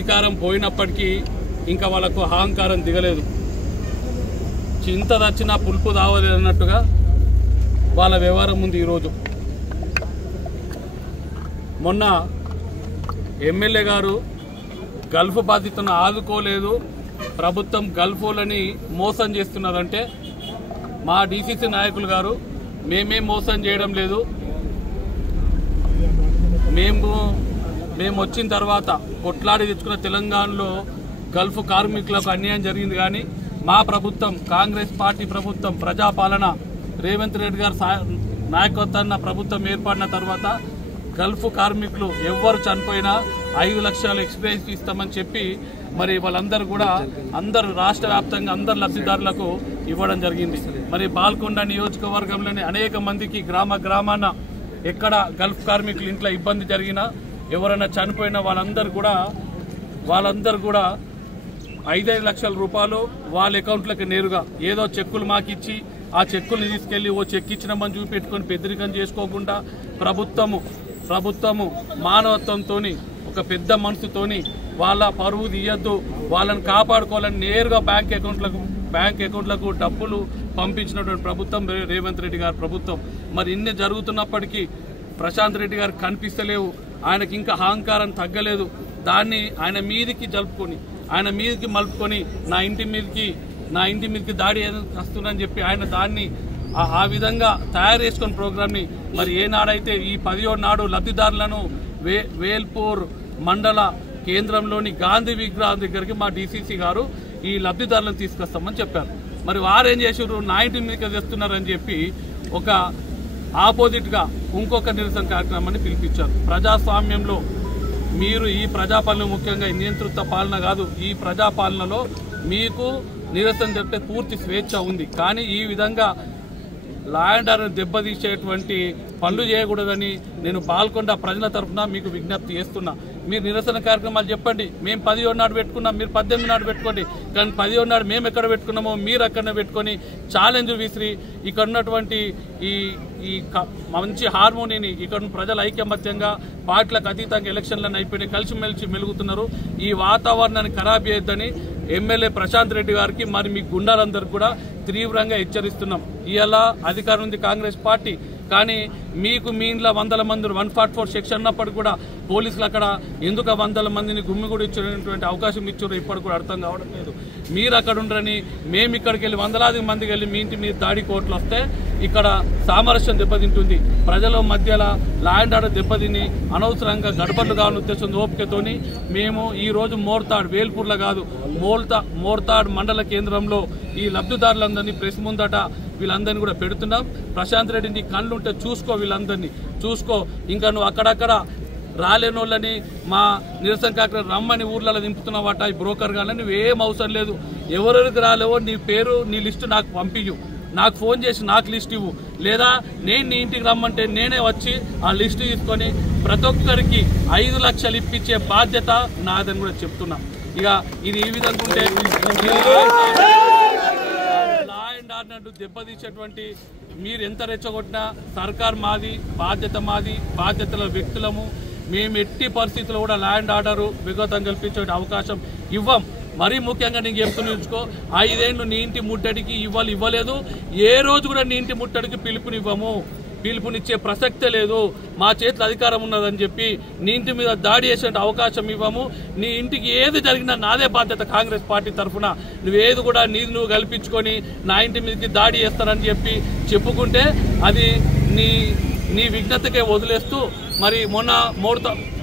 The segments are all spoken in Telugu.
అధికారం పోయినప్పటికీ ఇంకా వాళ్ళకు అహంకారం దిగలేదు. చింత దచ్చినా పులుపు దావలేదు అన్నట్టుగా వాళ్ళ వ్యవహారం ఉంది. ఈరోజు మొన్న ఎమ్మెల్యే గారు గల్ఫ్ బాధితులను ఆదుకోలేదు, ప్రభుత్వం గల్ఫ్లని మోసం చేస్తున్నదంటే మా డీసీసీ నాయకులు గారు మేమేం మోసం చేయడం లేదు, మేము వచ్చిన తర్వాత కొట్లాడి తెచ్చుకున్న తెలంగాణలో గల్ఫ్ కార్మికులకు అన్యాయం జరిగింది. కానీ మా ప్రభుత్వం కాంగ్రెస్ పార్టీ ప్రభుత్వం ప్రజాపాలన రేవంత్ రెడ్డి గారు నాయకత్వాన ప్రభుత్వం ఏర్పడిన తర్వాత గల్ఫ్ కార్మికులు ఎవ్వరు చనిపోయినా 5 లక్షలు ఎక్స్ప్రెస్ ఇస్తామని చెప్పి మరి వాళ్ళందరూ కూడా అందరు రాష్ట్ర వ్యాప్తంగా అందరు లబ్ధిదారులకు ఇవ్వడం జరిగింది. మరి బాల్కొండ నియోజకవర్గంలోని అనేక మందికి గ్రామాన ఎక్కడ గల్ఫ్ కార్మికులు ఇంట్లో ఇబ్బంది జరిగినా ఎవరైనా చనిపోయినా వాళ్ళందరూ కూడా 5 లక్షల రూపాయలు వాళ్ళ అకౌంట్లకు నేరుగా ఏదో చెక్కులు మాకిచ్చి ఆ చెక్కులు తీసుకెళ్లి ఓ చెక్ ఇచ్చినామని చూపెట్టుకొని పెద్దరికం చేసుకోకుండా ప్రభుత్వము మానవత్వంతో ఒక పెద్ద మనసుతోని వాళ్ళ పరువు తీయద్దు, వాళ్ళని కాపాడుకోవాలని నేరుగా బ్యాంక్ అకౌంట్లకు డబ్బులు పంపించినటువంటి ప్రభుత్వం రేవంత్ రెడ్డి గారి ప్రభుత్వం. మరి ఇన్ని జరుగుతున్నప్పటికీ ప్రశాంత్ రెడ్డి గారు కనిపిస్తలేవు, ఆయనకి ఇంకా అహంకారం తగ్గలేదు. దాన్ని ఆయన మీదకి మలుపుకొని నా ఇంటి మీదకి దాడి వస్తుందని చెప్పి ఆయన దాన్ని ఆ విధంగా తయారు చేసుకున్న ప్రోగ్రామ్ని మరి ఏనాడైతే ఈ 10వ నాడు లబ్ధిదారులను వేల్పూర్ మండల కేంద్రంలోని గాంధీ విగ్రహం దగ్గరికి మా డీసీసీ గారు ఈ లబ్ధిదారులను తీసుకొస్తామని చెప్పారు. మరి వారేం చేశారు, నా ఇంటి మీదకి తెస్తున్నారని చెప్పి ఒక ఆపోజిట్గా ఇంకొక నిరసన కార్యక్రమాన్ని పిలిపించారు. ప్రజాస్వామ్యంలో మీరు ఈ ప్రజాపాలన ముఖ్యంగా నియంత్రిత పాలన కాదు, ఈ ప్రజాపాలనలో మీకు నిరసన చెప్తే పూర్తి స్వేచ్ఛ ఉంది. కానీ ఈ విధంగా లా అండ్ ఆర్డర్ దెబ్బతీసేటువంటి పనులు చేయకూడదని నేను బాల్కొండ ప్రజల తరఫున మీకు విజ్ఞప్తి చేస్తున్నా. మీరు నిరసన కార్యక్రమాలు చెప్పండి, మేము 10వ నాడు పెట్టుకున్నాం, మీరు 18వ నాడు పెట్టుకోండి. కానీ 10వ నాడు మేము ఎక్కడ పెట్టుకున్నామో మీరు అక్కడనే పెట్టుకొని ఛాలెంజ్ విసిరి ఇక్కడ ఉన్నటువంటి ఈ మంచి హార్మోనీని ఇక్కడ ప్రజల ఐకమత్యంగా పార్టీలకు అతీతంగా ఎలక్షన్లను అయిపోయినాయి, కలిసిమెలిసి మెలుగుతున్నారు. ఈ వాతావరణాన్ని ఖరాబ్ చేయొద్దని ఎమ్మెల్యే ప్రశాంత్ రెడ్డి గారికి మరి మీ గుండాలందరికీ కూడా తీవ్రంగా హెచ్చరిస్తున్నాం. ఇవాళ అధికారం ఉంది కాంగ్రెస్ పార్టీ, కానీ మీకు మీ ఇంట్లో 100 మంది 144 సెక్షన్ ఉన్నప్పుడు కూడా పోలీసులు అక్కడ ఎందుకు 100 మందిని గుమ్మిగూడి ఇచ్చినటువంటి అవకాశం ఇచ్చారో ఇప్పటికి కూడా అర్థం కావడం లేదు. మీరు అక్కడ ఉండరని మేము ఇక్కడికి వెళ్ళి 100లాది మందికి వెళ్ళి మీ ఇంటి మీద దాడి కోర్టులు వస్తే ఇక్కడ సామరస్యం దెబ్బతింటుంది. ప్రజల మధ్యలో లా అండ్ ఆర్డర్ దెబ్బతిని అనవసరంగా గడపడ్లు కావాలని ఉద్దేశం ఓపికతోని మేము ఈరోజు వేల్పూర్లో కాదు మోర్తాడ్ మండల కేంద్రంలో ఈ లబ్ధిదారులందరినీ ప్రెస్ ముందట వీళ్ళందరినీ కూడా పెడుతున్నాం. ప్రశాంత్ రెడ్డి నీ కళ్ళు ఉంటే చూసుకో, వీళ్ళందరినీ చూసుకో. ఇంకా నువ్వు అక్కడక్కడ రాలేని వాళ్ళని మా నిరసన కార్యక్రమం రమ్మని ఊర్లలో దింపుతున్నావట ఈ బ్రోకర్ గాని. నువ్వేం అవసరం లేదు, ఎవరెవరికి రాలేవో నీ పేరు నీ లిస్టు నాకు పంపించు, నాకు ఫోన్ చేసి నాకు లిస్ట్ ఇవ్వు, లేదా నేను నీ ఇంటికి రమ్మంటే నేనే వచ్చి ఆ లిస్టు తీసుకొని ప్రతి ఒక్కరికి 5 లక్షలు ఇప్పించే బాధ్యత నాదని కూడా చెప్తున్నా. ఇక ఇది ఈ విధంగా ఉంటే లా అండ్ ఆర్డర్ దెబ్బతీసేటువంటి మీరు ఎంత రెచ్చగొట్టినా సర్కార్ మాది, బాధ్యతల వ్యక్తులము. మేము ఎట్టి పరిస్థితుల్లో కూడా లా అండ్ ఆర్డర్ విఘాతం కల్పించే అవకాశం ఇవ్వం. మరీ ముఖ్యంగా నేను చెప్తున్నా, 5 ఏళ్ళు నీ ఇంటి ముట్టడికి ఇవ్వలేదు, ఏ రోజు కూడా నీ ఇంటి ముట్టడికి పిలుపునిచ్చే ప్రసక్తే లేదు. మా చేతిలో అధికారం ఉన్నదని చెప్పి నీ ఇంటి మీద దాడి చేసే అవకాశం ఇవ్వము. నీ ఇంటికి ఏది జరిగినా నాదే బాధ్యత కాంగ్రెస్ పార్టీ తరఫున. నువ్వేది కూడా నువ్వు కల్పించుకొని నా ఇంటి మీదకి దాడి చేస్తారని చెప్పి చెప్పుకుంటే అది నీ విఘ్నతకే వదిలేస్తూ మరి మొన్న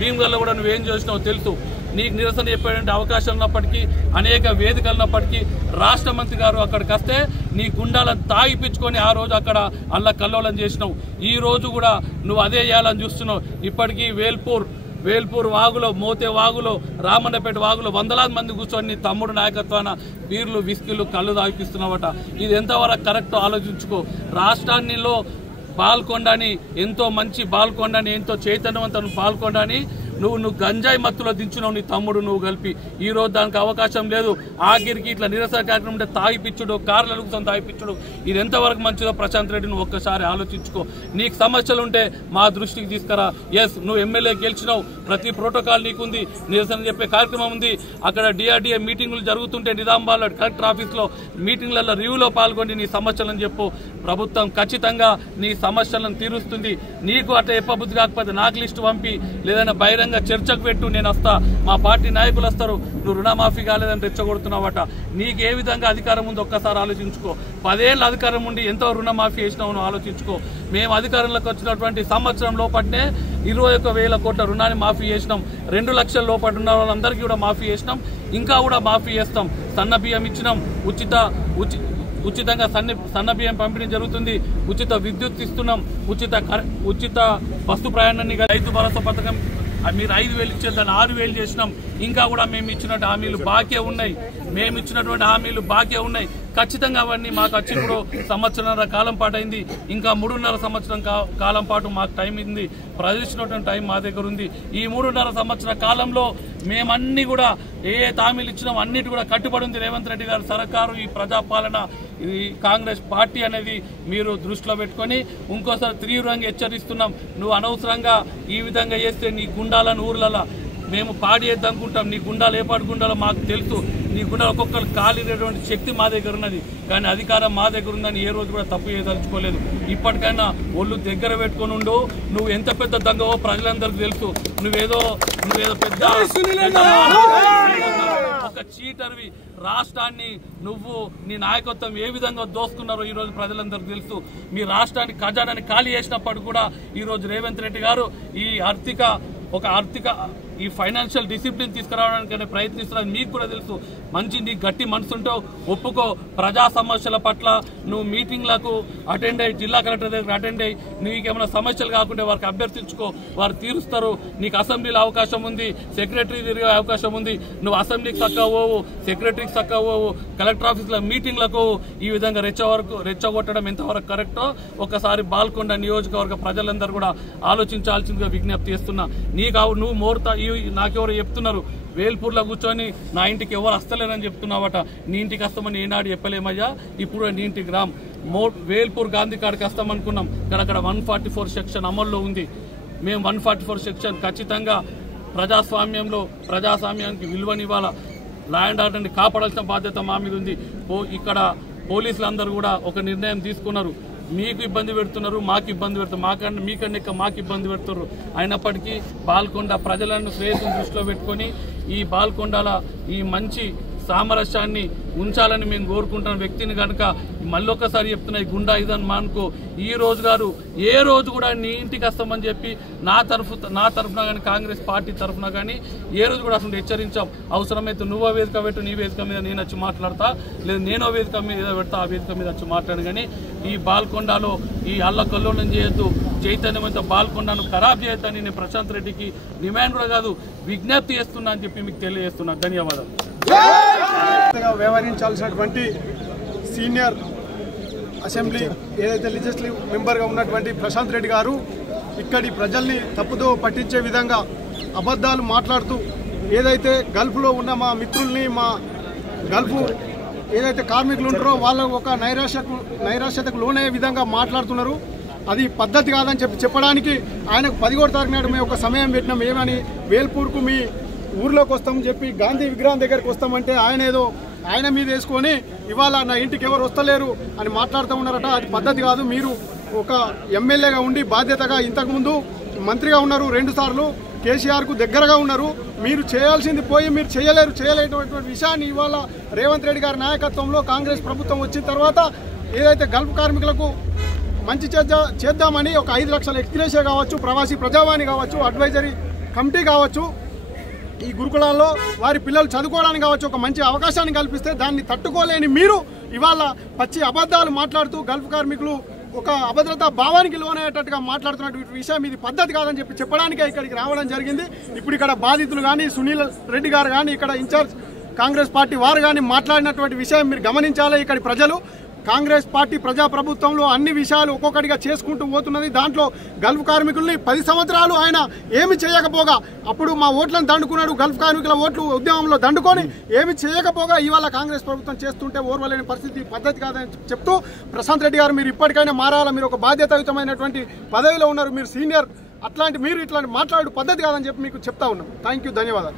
భీమ్గల్లో కూడా నువ్వేం చేసినావో తెలుసు. నీకు నిరసన చెప్పేటువంటి అవకాశం ఉన్నప్పటికీ, అనేక వేదికలు ఉన్నప్పటికీ రాష్ట్ర మంత్రి గారు అక్కడికి వస్తే నీ గుండాలను తాగిపించుకొని ఆ రోజు అక్కడ కల్లోలం చేసినావు. ఈ రోజు కూడా నువ్వు అదే చేయాలని చూస్తున్నావు. ఇప్పటికీ వేల్పూర్ వాగులో, మోతే వాగులో, రామన్నపేట వాగులో 100లాది మంది కూర్చొని నీ తమ్ముడు నాయకత్వాన బీర్లు, విస్కీలు, కళ్ళు తాగిపిస్తున్నావట. ఇది ఎంతవరకు కరెక్టో ఆలోచించుకో. రాష్ట్రాన్నిలో బాల్కొండని ఎంతో చైతన్యవంతమైన బాల్కొండని నువ్వు గంజాయి మత్తులో దించున్నావు నీ తమ్ముడు నువ్వు కలిపి. ఈ రోజు దానికి అవకాశం లేదు. ఆఖరికి ఇట్లా నిరసన కార్యక్రమం ఉంటే తాగిపిచ్చుడు, కార్లు అడుగుతాం తాగిపిచ్చుడు, ఇది ఎంతవరకు మంచిదో ప్రశాంత్ రెడ్డి నువ్వు ఒక్కసారి ఆలోచించుకో. నీకు సమస్యలు ఉంటే మా దృష్టికి తీసుకురా. ఎస్, నువ్వు ఎమ్మెల్యే గెలిచినావు, ప్రతి ప్రోటోకాల్ నీకుంది, నిరసన చెప్పే కార్యక్రమం ఉంది. అక్కడ డిఆర్డీఏ మీటింగులు జరుగుతుంటే నిజామాబాద్లో కలెక్టర్ ఆఫీస్లో మీటింగ్లలో రివ్యూలో పాల్గొని నీ సమస్యలను చెప్పు. ప్రభుత్వం ఖచ్చితంగా నీ సమస్యలను తీరుస్తుంది. నీకు అట్లా చెప్పబుద్ధి కాకపోతే నాకు లిస్టు పంపి లేదైనా బహిరంగ చర్చకు పెట్టు, నేను వస్తా, మా పార్టీ నాయకులు వస్తారు. నువ్వు రుణమాఫీ కాలేదని రెచ్చగొడుతున్నావట. నీకు ఏ విధంగా అధికారం ఉందో ఒక్కసారి ఆలోచించుకో. 10 ఏళ్ళ అధికారం ఉండి ఎంతో రుణమాఫీ చేసినావు నువ్వు ఆలోచించుకో. మేము అధికారంలోకి వచ్చినటువంటి సంవత్సరం లోపట్నే 21,000 కోట్ల రుణాన్ని మాఫీ చేసినాం. 2 లక్షల లోపల ఉన్న వాళ్ళందరికీ కూడా మాఫీ చేసినాం. ఇంకా కూడా మాఫీ చేస్తాం. సన్న బియ్యం ఇచ్చినాం, ఉచితంగా సన్న బియ్యం పంపిణీ జరుగుతుంది. ఉచిత విద్యుత్ ఇస్తున్నాం. ఉచిత బస్సు ప్రయాణాన్ని రైతు భరోసా పథకం మీరు 5,000 ఇచ్చే దాన్ని 6,000 చేసినాం. ఇంకా కూడా మేము ఇచ్చినటువంటి హామీలు బాకీ ఉన్నాయి. ఖచ్చితంగా అవన్నీ మాకు వచ్చి ఇప్పుడు 1.5 కాలం పాటు అయింది. ఇంకా 3.5 సంవత్సరం కాలం పాటు మాకు టైం ఉంది. ప్రజలిచ్చినటువంటి టైం మా దగ్గర ఉంది. ఈ 3.5 సంవత్సర కాలంలో మేమన్నీ కూడా ఏ హామీలు ఇచ్చినాం అన్నిటి కూడా కట్టుబడి ఉంది రేవంత్ రెడ్డి గారు సర్కారు. ఈ ప్రజాపాలన, ఈ కాంగ్రెస్ పార్టీ అనేది మీరు దృష్టిలో పెట్టుకొని ఇంకోసారి తీవ్రంగా హెచ్చరిస్తున్నాం. నువ్వు అనవసరంగా ఈ విధంగా చేస్తే నీ గుండాలను ఊర్లలో మేము పాడేద్దనుకుంటాం. నీ గుండాలు ఏపాటి గుండాలో మాకు తెలుసు. నీ గుండాలు ఒక్కొక్కరు కాలినటువంటి శక్తి మా దగ్గర ఉన్నది, కానీ అధికారం మా దగ్గర ఉందని ఏ రోజు కూడా తప్పు చేయదలుచుకోలేదు. ఇప్పటికైనా ఒళ్ళు దగ్గర పెట్టుకుని ఉండు. నువ్వు ఎంత పెద్ద దొంగవో ప్రజలందరికీ తెలుసు. నువ్వేదో పెద్ద ఒక చీటర్వి. రాష్ట్రాన్ని నీ నాయకత్వం ఏ విధంగా దోసుకున్నారో ఈ రోజు ప్రజలందరికీ తెలుసు. మీ రాష్ట్రాన్ని ఖజానాన్ని ఖాళీ చేసినప్పుడు కూడా ఈ రోజు రేవంత్ రెడ్డి గారు ఈ ఫైనాన్షియల్ డిసిప్లిన్ తీసుకురావడానికనే ప్రయత్నిస్తున్నది మీకు కూడా తెలుసు. నీ గట్టి మనసుంటో ఒప్పుకో. ప్రజా సమస్యల పట్ల నువ్వు మీటింగ్లకు అటెండ్ అయ్యి, జిల్లా కలెక్టర్ దగ్గర అటెండ్ అయ్యి, నీకేమైనా సమస్యలు కాకుంటే వారికి అభ్యర్థించుకో, వారు తీరుస్తారు. నీకు అసెంబ్లీలో అవకాశం ఉంది, సెక్రటరీ తిరిగే అవకాశం ఉంది. నువ్వు అసెంబ్లీకి చక్కగా పోవు, సెక్రటరీకి చక్కగా పోవు, కలెక్టర్ ఆఫీసులో మీటింగ్లకు ఈ విధంగా రెచ్చగొట్టడం ఎంతవరకు కరెక్టో ఒకసారి బాల్కొండ నియోజకవర్గ ప్రజలందరూ కూడా ఆలోచించాల్సిందిగా విజ్ఞప్తి చేస్తున్నా. నువ్వు నాకెవరు చెప్తున్నారు వేల్పూర్లో కూర్చొని నా ఇంటికి ఎవరు వస్తలేరని చెప్తున్నావట. నీ ఇంటికి వస్తామని ఏనాడు చెప్పలేమయ్యా. ఇప్పుడు నీ ఇంటికి రామ్. వేల్పూర్ గాంధీ కాడికి వస్తామనుకున్నాం, అక్కడ 144 సెక్షన్ అమల్లో ఉంది. మేము 144 సెక్షన్ ఖచ్చితంగా ప్రజాస్వామ్యానికి విలువనివ్వాలా. లా అండ్ ఆర్డర్ని కాపాడాల్సిన బాధ్యత మా మీద ఉంది. ఇక్కడ పోలీసులందరూ కూడా ఒక నిర్ణయం తీసుకున్నారు. మీకు ఇబ్బంది పెడుతున్నారు, మాకు ఇబ్బంది పెడుతున్నారు, మీకన్నా మాకు ఇబ్బంది పెడుతున్నారు. అయినప్పటికీ బాల్కొండ ప్రజలను శ్రేయస్సును దృష్టిలో పెట్టుకొని ఈ బాల్కొండల ఈ మంచి సామరస్యాన్ని ఉంచాలని మేము కోరుకుంటున్న వ్యక్తిని కనుక మళ్ళొక్కసారి చెప్తున్నా, ఈ గుండా ఇదని మానుకో. ఈ రోజు గారు ఏ రోజు కూడా నీ ఇంటికి వస్తామని చెప్పి నా తరఫున కానీ కాంగ్రెస్ పార్టీ తరఫున కానీ ఏ రోజు కూడా అసలు హెచ్చరించాం. అవసరమైతే నువ్వో వేదిక పెట్టు, నీ వేదిక మీద నేను వచ్చి మాట్లాడతా, లేదా నేనో వేదిక మీద పెడతా, ఆ వేదిక మీద వచ్చి మాట్లాడు. కానీ ఈ బాల్కొండలో ఈ అల్లకల్లోలం చేయొద్దు, చైతన్యవంత బాల్కొండను ఖరాబ్ చేయొద్దని నేను ప్రశాంత్ రెడ్డికి డిమాండ్ కూడా కాదు విజ్ఞప్తి చేస్తున్నా అని చెప్పి మీకు తెలియజేస్తున్నా. ధన్యవాదాలు. వ్యవహరించాల్సినటువంటి సీనియర్ అసెంబ్లీ ఏదైతే లెజిస్లేటివ్ మెంబర్గా ఉన్నటువంటి ప్రశాంత్ రెడ్డి గారు ఇక్కడి ప్రజల్ని తప్పుదో పట్టించే విధంగా అబద్ధాలు మాట్లాడుతూ ఏదైతే గల్ఫ్లో ఉన్న మా మిత్రుల్ని, మా గల్ఫ్ ఏదైతే కార్మికులు ఉంటారో వాళ్ళ ఒక నైరాశ్యతకు లోనయ్యే విధంగా మాట్లాడుతున్నారు. అది పద్ధతి కాదని చెప్పడానికి ఆయనకు 11వ తారీఖు నాడు మేము ఒక సమయం పెట్టినాం. ఏమని వేల్పూర్కు మీ ఊర్లోకి వస్తామని చెప్పి గాంధీ విగ్రహం దగ్గరికి వస్తామంటే ఆయన మీద వేసుకొని ఇవాళ నా ఇంటికి ఎవరు వస్తలేరు అని మాట్లాడుతూ ఉన్నారట. అది పద్ధతి కాదు. మీరు ఒక ఎమ్మెల్యేగా ఉండి బాధ్యతగా ఇంతకుముందు మంత్రిగా ఉన్నారు, 2 సార్లు కేసీఆర్కు దగ్గరగా ఉన్నారు. మీరు చేయాల్సింది పోయి మీరు చేయలేనటువంటి విషయాన్ని ఇవాళ రేవంత్ రెడ్డి గారి నాయకత్వంలో కాంగ్రెస్ ప్రభుత్వం వచ్చిన తర్వాత ఏదైతే గల్ఫ్ కార్మికులకు మంచి చేద్దామని ఒక 5 లక్షల ఎక్స్గ్రేషియా కావచ్చు, ప్రవాసీ ప్రజావాణి కావచ్చు, అడ్వైజరీ కమిటీ కావచ్చు, ఈ గురుకులాల్లో వారి పిల్లలు చదువుకోవడానికి కావచ్చు ఒక మంచి అవకాశాన్ని కల్పిస్తే దాన్ని తట్టుకోలేని మీరు ఇవాళ పచ్చి అబద్ధాలు మాట్లాడుతూ గల్ఫ్ కార్మికులు ఒక అభద్రతా భావానికి లోనయ్యేటట్టుగా మాట్లాడుతున్నటువంటి విషయం ఇది పద్ధతి కాదని చెప్పడానికే ఇక్కడికి రావడం జరిగింది. ఇప్పుడు ఇక్కడ బాధితులు కానీ సునీల్ రెడ్డి గారు కానీ ఇక్కడ ఇన్ఛార్జ్ కాంగ్రెస్ పార్టీ వారు కానీ మాట్లాడినటువంటి విషయం మీరు గమనించాలి. ఇక్కడి కాంగ్రెస్ పార్టీ ప్రజాప్రభుత్వంలో అన్ని విషయాలు ఒక్కొక్కటిగా చేసుకుంటూ పోతున్నది. దాంట్లో గల్ఫ్ కార్మికుల్ని 10 సంవత్సరాలు ఆయన ఏమి చేయకపోగా, అప్పుడు మా ఓట్లను దండుకున్నాడు, గల్ఫ్ కార్మికుల ఓట్లు ఉద్యమంలో దండుకొని ఏమి చేయకపోగా ఇవాళ కాంగ్రెస్ ప్రభుత్వం చేస్తుంటే ఓర్వలేని పరిస్థితి, పద్ధతి కాదని చెప్తూ ప్రశాంత్ రెడ్డి గారు మీరు ఇప్పటికైనా మారాలా, మీరు ఒక బాధ్యతాయుతమైనటువంటి పదవిలో ఉన్నారు, మీరు సీనియర్, అట్లాంటి మీరు ఇట్లాంటి మాట్లాడు పద్ధతి కాదని చెప్పి మీకు చెప్తా ఉన్నాం. థ్యాంక్ యూ, ధన్యవాదాలు.